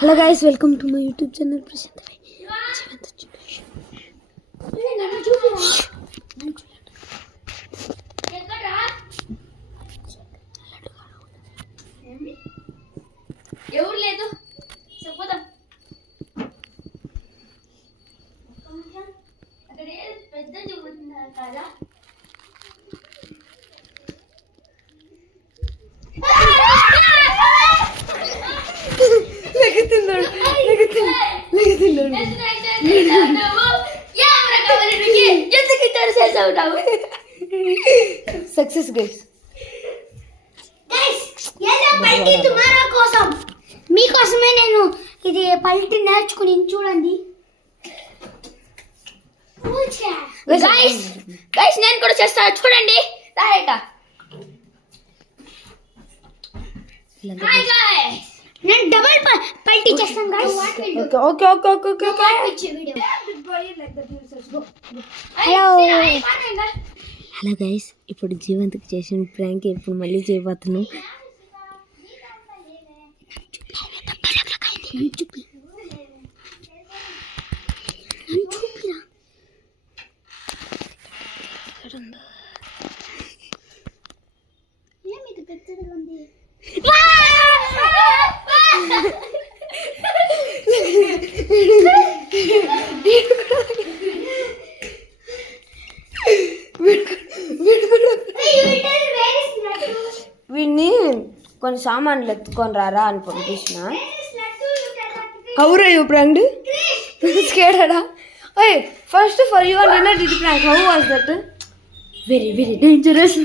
Hello guys, welcome to my YouTube channel Prashanth. ఎవరు లేదు చెప్పదాం. అక్కడ పెద్ద చూపుతున్నారు కదా. Success guys. పల్టీ తుమారా కోసం, మీకోసమే నేను ఇది పల్టీ నేర్చుకుని చూడండి. గైస్ నేను కూడా చేస్తాను చూడండి. నేను డబుల్ పల్టీ చేస్తాను గైస్. ఓకే. హలో గైస్, ఇప్పుడు జీవంత్కి చేసిన ప్రాంక్ ఇప్పుడు మళ్ళీ చేయబోతున్నాను. వీడిని కొన్ని సామాన్లు ఎత్తుకొని రారా అని పంపించిన. హౌరా యూ ప్రాంక్ స్కేడా? ఓయ్, first for you are dinner did prank. How was that? Very dangerous.